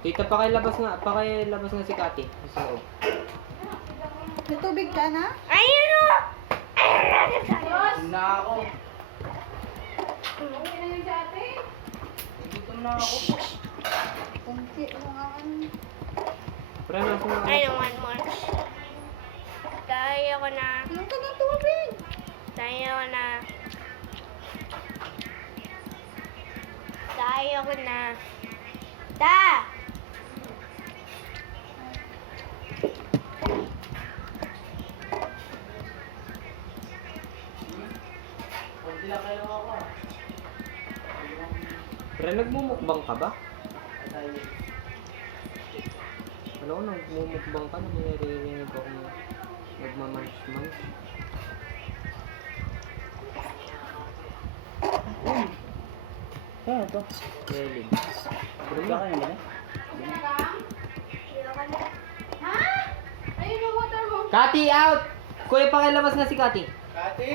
Tita, pakilabas nga si Kati. Sa loob. May tubig ka na? Ayun o! Na ako. Gutom na ako. Kunti lang ang Pre, nasa mga... Ayun, one more. Tayo ko na. Inom ka ng tubig. Tayo ko na. Tayo ko na. Ta! Kunti lang kayo ako. Pre, nagmumukbang ka ba? Tayo. Ano ko, nagmumukbang ka na may naririnig akong nagmamanch-manch. Kaya ito. Really? Pre, Wala kayo ba? Ha? Ayun yung water mo. Kati, out! Kuya, pakilabas nga si Kati. Kati!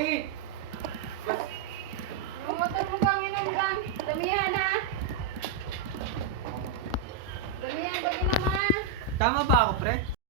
Yung water mo kang inom lang. Damihan na. Damihan pag inom ha. Tama ba ako, pre?